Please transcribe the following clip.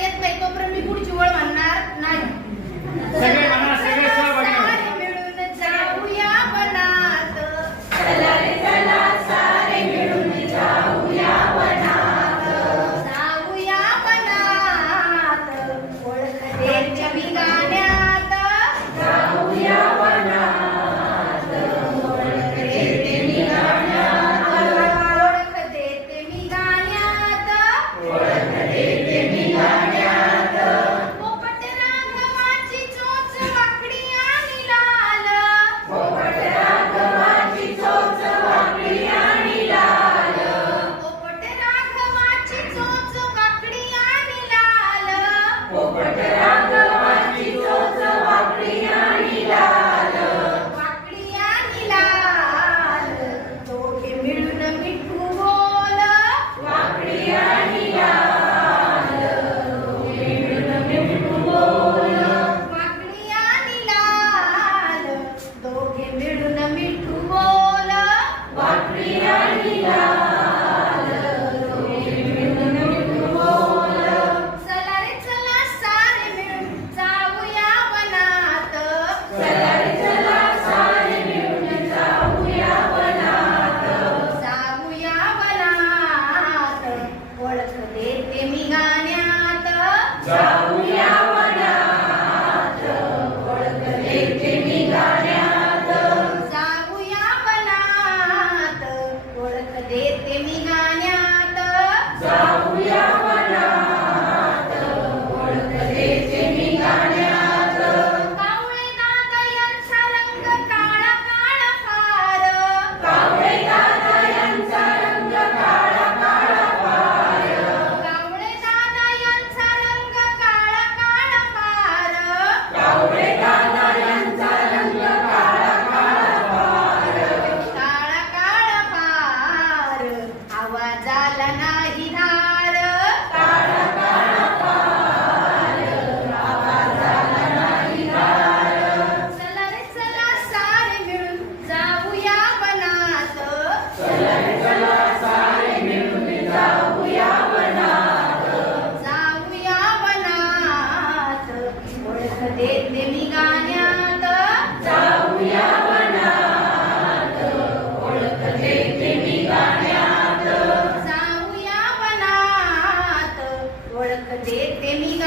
येत नाही तोपर्यंत मी पुढची ओळ म्हणणार नाही. सगळे म्हणा, सगळे सहभागी व्हा. सारे मिळून जाऊया वनात. चला रे चला सारे मिळून जाऊया वनात. जाऊया वनात. ओळख देते मी गाण्यात. जाऊया वनात. ओळख देते मी गाण्यात. ओळख देते मी गाण्यात. ओळख देते मी गाण्यात. पोपट राघवाची चोच वाकडी आणि लाल. पोपट राघवाची चोच वाकडी आणि लाल. पोपट राघवाची चोच वाकडी आणि लाल. पोपट राघवाची चोच वाकडी आणि लाल. वाकडी आणि लाल. दोघे मिळून मिठू बोल. वाकडी आणि लाल. मिळून मिठू बोल. वाकडी आणि लाल. दोघे मिळून मिठू बोल. वाकडी आणि लाल. मिळून मिठू बोल. चला रे चला सारे मिळून जाऊया वनात. चला रे चला सारे मिळून जाऊया वनात. जाऊया वनात. ओळख देते मी गाण्यात. जाऊया वनात. ओळख देते मी गाण्यात. जाऊया वनात. ओळख देते मी गाण्यात. जाऊया वनात. ओळख देते मी गाण्यात. कावळे दादा यांचा रंग काळा काळा फार. कावळे दादा यांचा रंग काळा काळा फार. कावळे दादा यांचा रंग काळा काळा फार. कावळे दादा यांचा रंग काळा काळा फार. काळा काळा फार. आवाजाला नाही धार. काळा काळा फार. आवाजाला नाही धार. चला रे चला सारे मिळून जाऊया वनात. चला रे चला सारे मिळून जाऊया वनात. जाऊया वनात. ओळख देते मी गाण्यात. जाऊया वनात. ओळख देते मी गाण्यात. जाऊया वनात. ओळख देते मी